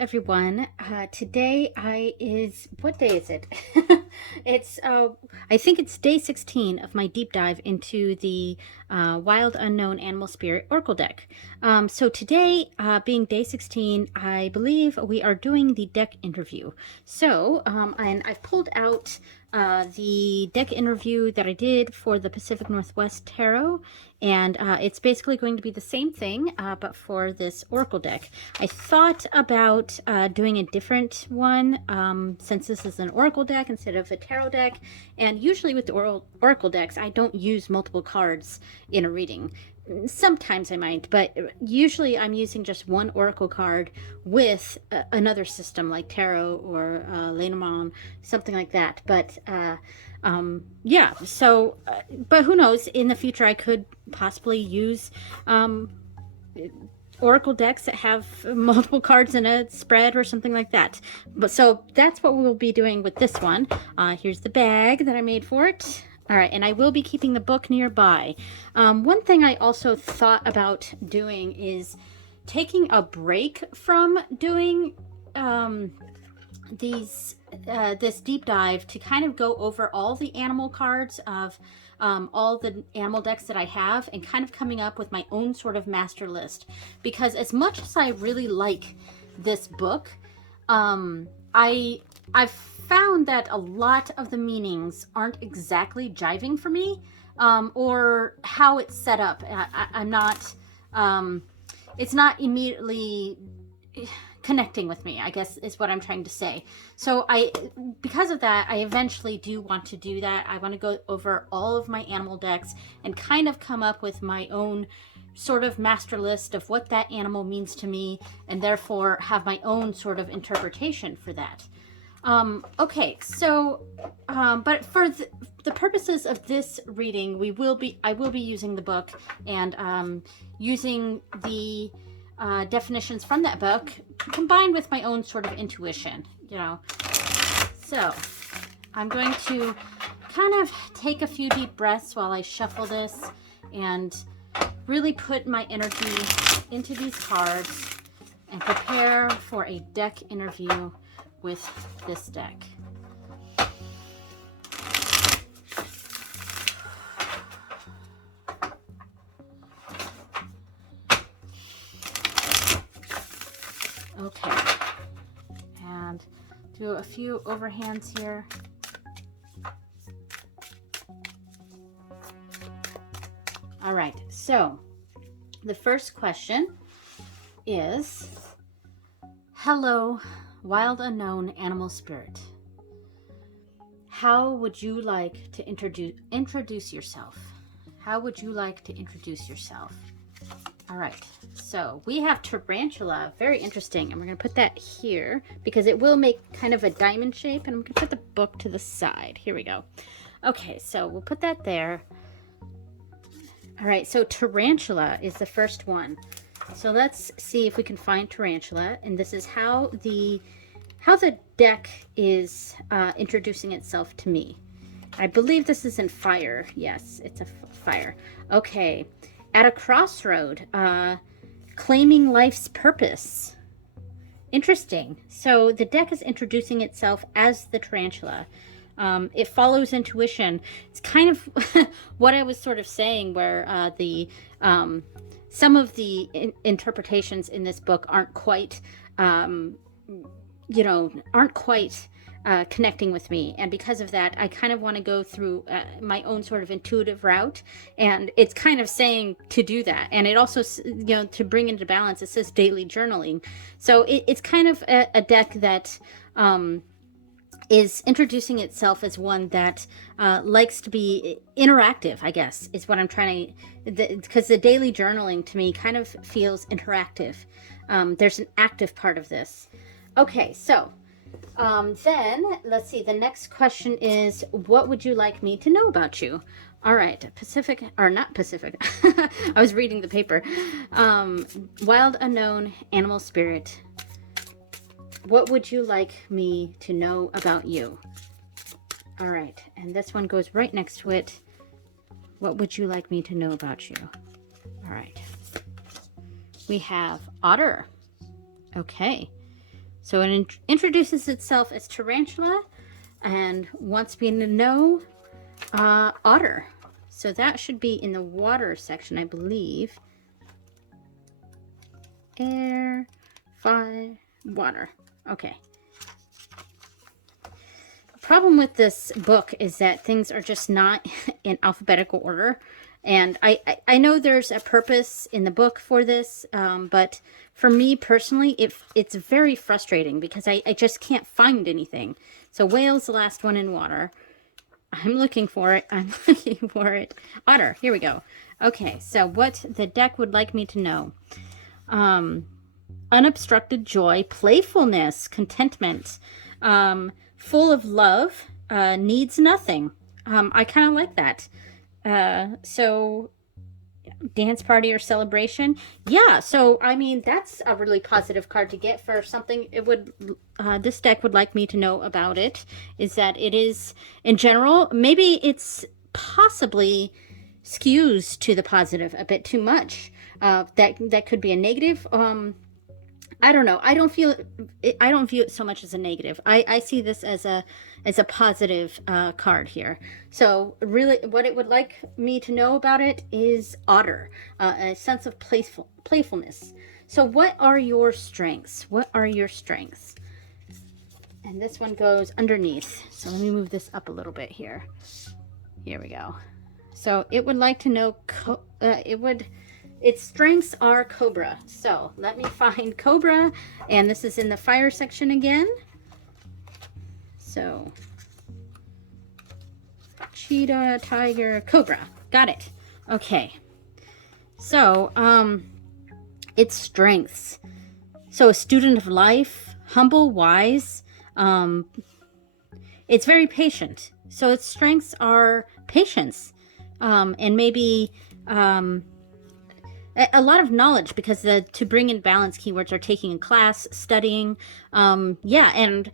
everyone. Today what day is it? I think it's day 16 of my deep dive into the Wild Unknown Animal Spirit Oracle deck. So today, being day 16, I believe we are doing the deck interview. So, and I've pulled out the deck interview that I did for the Pacific Northwest Tarot, and it's basically going to be the same thing, but for this Oracle deck. I thought about doing a different one, since this is an Oracle deck instead of a Tarot deck, and usually with the Oracle decks, I don't use multiple cards in a reading. Sometimes I might, but usually I'm using just one Oracle card with another system like Tarot or Lenormand, something like that. But yeah, so, but who knows, in the future I could possibly use Oracle decks that have multiple cards in a spread or something like that. But so that's what we'll be doing with this one. Here's the bag that I made for it. All right, and I will be keeping the book nearby. One thing I also thought about doing is taking a break from doing this deep dive to kind of go over all the animal cards of all the animal decks that I have and kind of coming up with my own sort of master list. Because as much as I really like this book, I've found that a lot of the meanings aren't exactly jiving for me, or how it's set up. I'm not, it's not immediately connecting with me, I guess is what I'm trying to say. So because of that, I eventually do want to do that. I want to go over all of my animal decks and kind of come up with my own sort of master list of what that animal means to me, and therefore have my own sort of interpretation for that. Okay, so, but for the purposes of this reading, I will be using the book and using the definitions from that book combined with my own sort of intuition, you know. So I'm going to kind of take a few deep breaths while I shuffle this and really put my energy into these cards and prepare for a deck interview with this deck. Okay, and do a few overhands here. All right, so the first question is, hello, Wild Unknown Animal Spirit. How would you like to introduce yourself? How would you like to introduce yourself? All right, so we have Tarantula, very interesting, and we're gonna put that here because it will make kind of a diamond shape, and I'm gonna put the book to the side. Here we go. Okay, so we'll put that there. All right, so Tarantula is the first one. So let's see if we can find Tarantula, and this is how the deck is introducing itself to me. I believe this is in fire. Yes, it's a fire. Okay, at a crossroad, claiming life's purpose. Interesting. So the deck is introducing itself as the Tarantula. It follows intuition. It's kind of what I was sort of saying, where some of the interpretations in this book aren't quite, connecting with me, and because of that I kind of want to go through my own sort of intuitive route, and it's kind of saying to do that. And it also, to bring into balance, it says daily journaling. So it's kind of a deck that is introducing itself as one that likes to be interactive, I guess, is what I'm trying to, because the daily journaling to me kind of feels interactive. There's an active part of this. Okay, so then let's see, the next question is, what would you like me to know about you? All right, Pacific, or not Pacific, I was reading the paper. Wild Unknown Animal Spirit, what would you like me to know about you? All right, and this one goes right next to it. What would you like me to know about you? All right. We have Otter. Okay. So it introduces itself as Tarantula and wants me to know Otter. So that should be in the water section, I believe. Air, fire, water. Okay. The problem with this book is that things are just not in alphabetical order. And I know there's a purpose in the book for this, but for me personally, it's very frustrating because I just can't find anything. So whale's the last one in water. I'm looking for it. I'm looking for it. Otter. Here we go. Okay, so what the deck would like me to know. Unobstructed joy, playfulness, contentment, full of love, needs nothing. I kind of like that. So dance party or celebration. Yeah, so I mean that's a really positive card to get for something. It would this deck would like me to know about it is that it is in general, maybe it's possibly skews to the positive a bit too much. That could be a negative. I don't know. I don't view it so much as a negative. I see this as a positive card here. So really what it would like me to know about it is Otter, a sense of playfulness. So what are your strengths? What are your strengths? And this one goes underneath. So let me move this up a little bit here. Here we go. So it would like to know, its strengths are Cobra. So let me find Cobra. And this is in the fire section again. So cheetah, tiger, Cobra. Got it. Okay. So its strengths. So a student of life, humble, wise. It's very patient. So its strengths are patience. And maybe a lot of knowledge, because the to bring in balance keywords are taking a class, studying. Yeah, and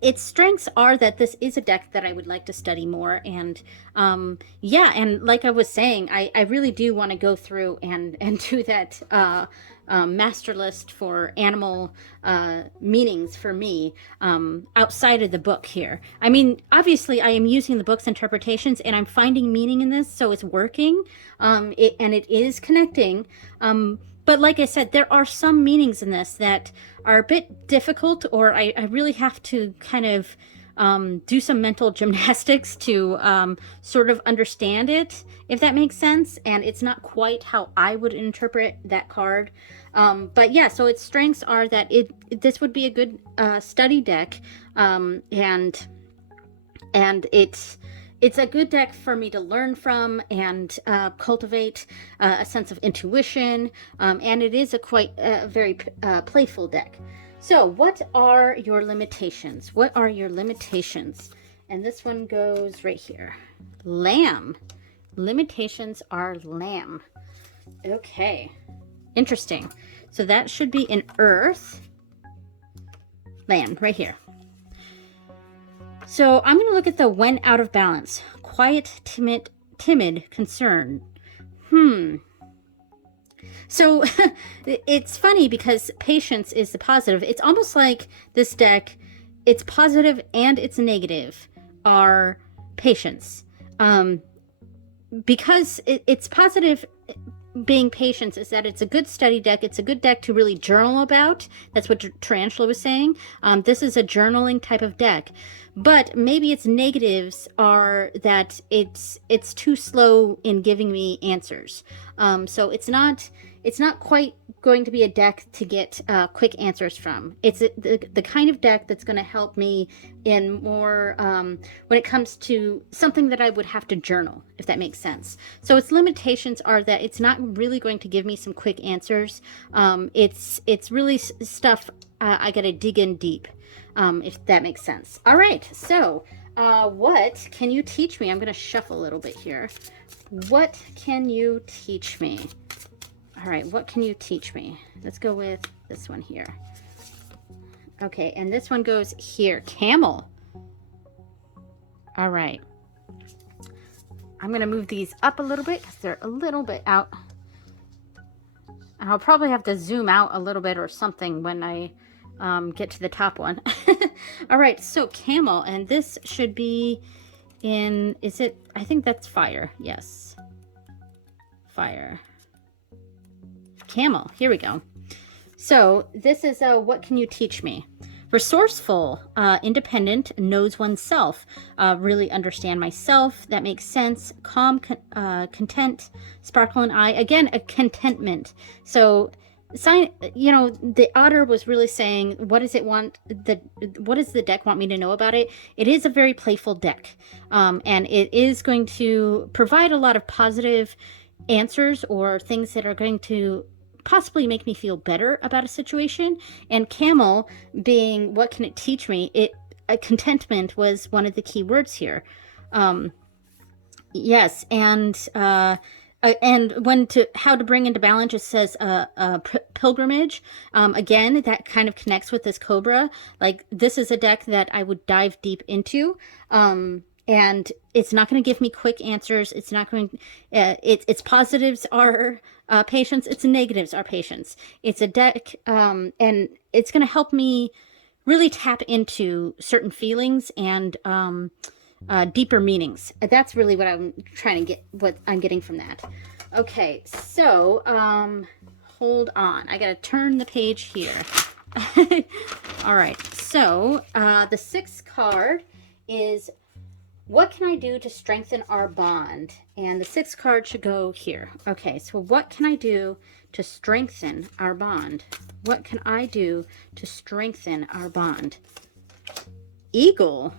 its strengths are that this is a deck that I would like to study more. And yeah, and like I was saying, I really do want to go through and do that master list for animal meanings for me outside of the book here. I mean, obviously I am using the book's interpretations and I'm finding meaning in this, so it's working, and it is connecting. But like I said, there are some meanings in this that are a bit difficult, or I really have to kind of do some mental gymnastics to sort of understand it, if that makes sense. And it's not quite how I would interpret that card. But yeah, so its strengths are that this would be a good study deck, and it's a good deck for me to learn from and cultivate a sense of intuition, and it is a very playful deck. So what are your limitations? What are your limitations? And this one goes right here. Lamb. Limitations are lamb. Okay. Interesting. So that should be an earth. Land, right here. So I'm going to look at the when out of balance. Quiet, timid, concern. So it's funny because patience is the positive. It's almost like this deck, its positive and its negative are patience. Because it's positive being patience is that it's a good study deck. It's a good deck to really journal about. That's what Tarantula was saying. This is a journaling type of deck. But maybe its negatives are that it's too slow in giving me answers. So it's not quite going to be a deck to get quick answers from. It's the kind of deck that's going to help me in more when it comes to something that I would have to journal, if that makes sense. So its limitations are that it's not really going to give me some quick answers. It's really stuff I got to dig in deep, if that makes sense. All right, so what can you teach me? I'm going to shuffle a little bit here. What can you teach me? All right, what can you teach me? Let's go with this one here. Okay, and this one goes here. Camel. All right. I'm going to move these up a little bit because they're a little bit out. And I'll probably have to zoom out a little bit or something when I get to the top one. All right, so camel, and this should be in, is it, I think that's fire. Yes. Fire. Camel, here we go. So this is what can you teach me? Resourceful, independent, knows oneself, really understand myself. That makes sense. Calm, content, sparkle in eye. Again, a contentment. So, you know, the otter was really saying, what does it want? What does the deck want me to know about it? It is a very playful deck, and it is going to provide a lot of positive answers or things that are going to possibly make me feel better about a situation. And camel being, what can it teach me? Contentment was one of the key words here. Yes, and how to bring into balance, it says pilgrimage. Again, that kind of connects with this cobra. Like, this is a deck that I would dive deep into. And it's not going to give me quick answers. It's not going. Its positives are patience. Its negatives are patience. It's a deck, and it's going to help me really tap into certain feelings and deeper meanings. That's really what I'm trying to get. What I'm getting from that. Okay, so hold on. I got to turn the page here. All right. So the sixth card is, what can I do to strengthen our bond? And the sixth card should go here. Okay, so what can I do to strengthen our bond? What can I do to strengthen our bond? Eagle.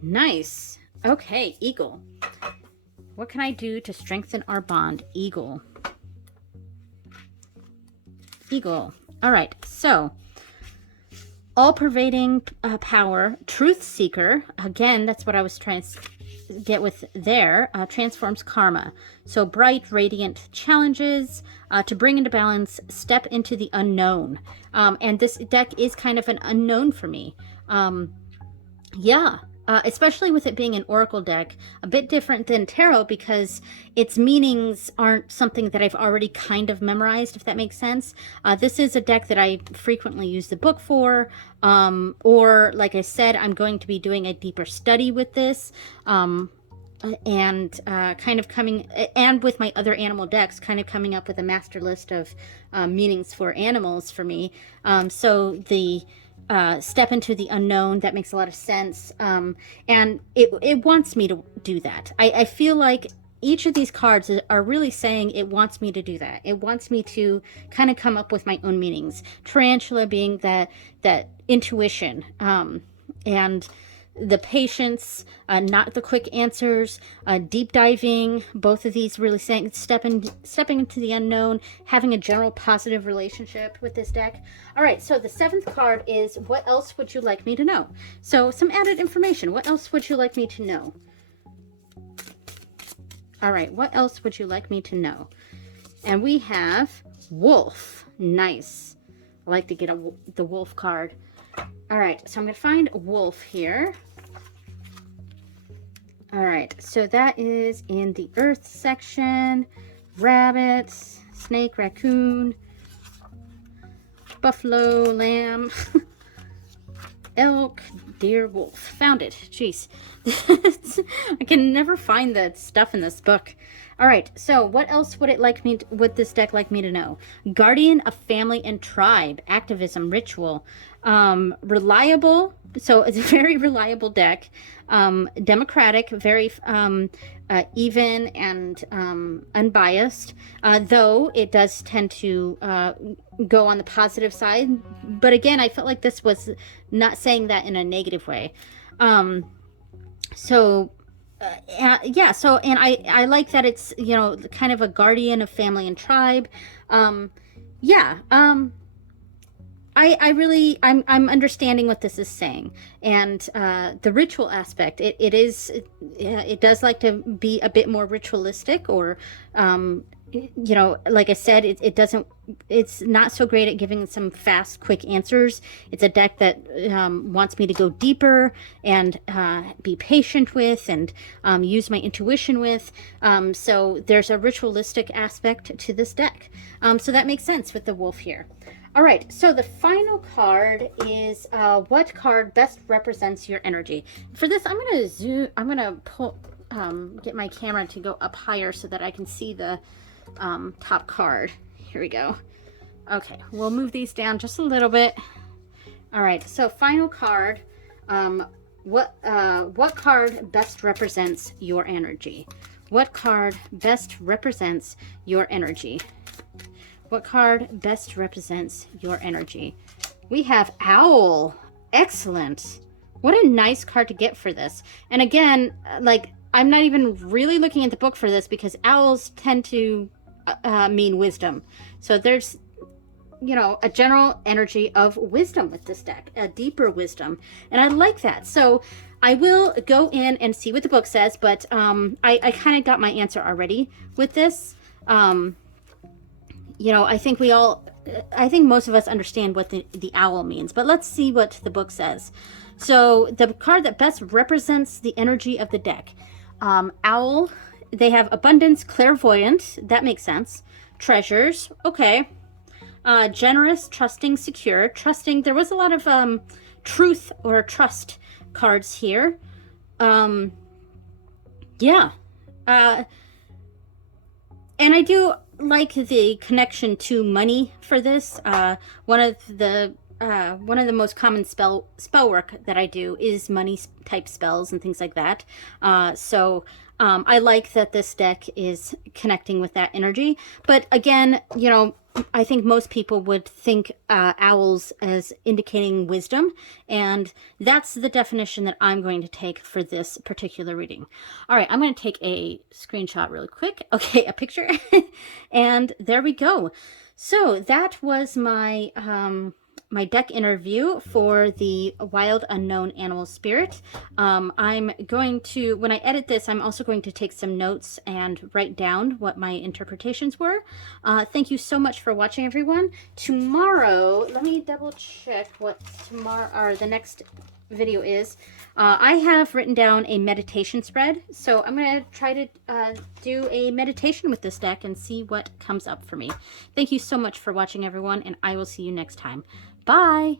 Nice. Okay, eagle. What can I do to strengthen our bond? Eagle. Eagle. All right, so all-pervading power, truth seeker. Again, that's what I was trying to get with there. Transforms karma. So bright, radiant challenges to bring into balance, step into the unknown. And this deck is kind of an unknown for me. Yeah. Especially with it being an oracle deck, a bit different than tarot because its meanings aren't something that I've already kind of memorized, if that makes sense. This is a deck that I frequently use the book for, or like I said, I'm going to be doing a deeper study with this, and kind of coming, and with my other animal decks, kind of coming up with a master list of meanings for animals for me. So the step into the unknown, that makes a lot of sense, and it wants me to do that. I feel like each of these cards are really saying it wants me to do that. It wants me to kind of come up with my own meanings. Tarantula being that intuition, and the patience, not the quick answers, deep diving. Both of these really saying stepping into the unknown, having a general positive relationship with this deck. All right, so the seventh card is, what else would you like me to know? So some added information. What else would you like me to know? All right, what else would you like me to know? And we have wolf. Nice. I like to get the wolf card. All right, so I'm going to find wolf here. All right, so that is in the earth section. Rabbits, snake, raccoon, buffalo, lamb, elk, deer, wolf. Found it. Jeez. I can never find that stuff in this book. All right, so what else would this deck like me to know? Guardian of family and tribe, activism, ritual, reliable. So it's a very reliable deck. Democratic, very even and unbiased, though it does tend to go on the positive side. But again, I felt like this was not saying that in a negative way. Yeah, so, and I like that it's, you know, kind of a guardian of family and tribe. Yeah, I'm understanding what this is saying, and the ritual aspect. It does like to be a bit more ritualistic, or you know, like I said, it's not so great at giving some fast, quick answers. It's a deck that wants me to go deeper and be patient with, and use my intuition with. So there's a ritualistic aspect to this deck. So that makes sense with the wolf here. All right, so the final card is what card best represents your energy. For this, I'm going to zoom, I'm going to pull, get my camera to go up higher so that I can see the top card. Here we go. Okay, we'll move these down just a little bit. All right, so final card. What card best represents your energy? What card best represents your energy? What card best represents your energy? We have Owl. Excellent. What a nice card to get for this. And again, like, I'm not even really looking at the book for this because owls tend to mean wisdom. So there's, you know, a general energy of wisdom with this deck, a deeper wisdom. And I like that. So I will go in and see what the book says, but I kind of got my answer already with this. You know, I think most of us understand what the owl means, but let's see what the book says. So the card that best represents the energy of the deck. Owl, they have abundance, clairvoyant, that makes sense. Treasures, okay. Generous, trusting, secure. Trusting, there was a lot of truth or trust cards here. Yeah. And I do like the connection to money for this. One of the most common spell work that I do is money type spells and things like that. So I like that this deck is connecting with that energy. But again, you know, I think most people would think owls as indicating wisdom, and that's the definition that I'm going to take for this particular reading. All right, I'm going to take a screenshot really quick. Okay, a picture. And there we go. So that was my my deck interview for the Wild Unknown Animal Spirit. I'm going to, when I edit this, I'm also going to take some notes and write down what my interpretations were. Thank you so much for watching, everyone. Tomorrow, let me double check what tomorrow or the next video is. I have written down a meditation spread, so I'm going to try to do a meditation with this deck and see what comes up for me. Thank you so much for watching, everyone, and I will see you next time. Bye!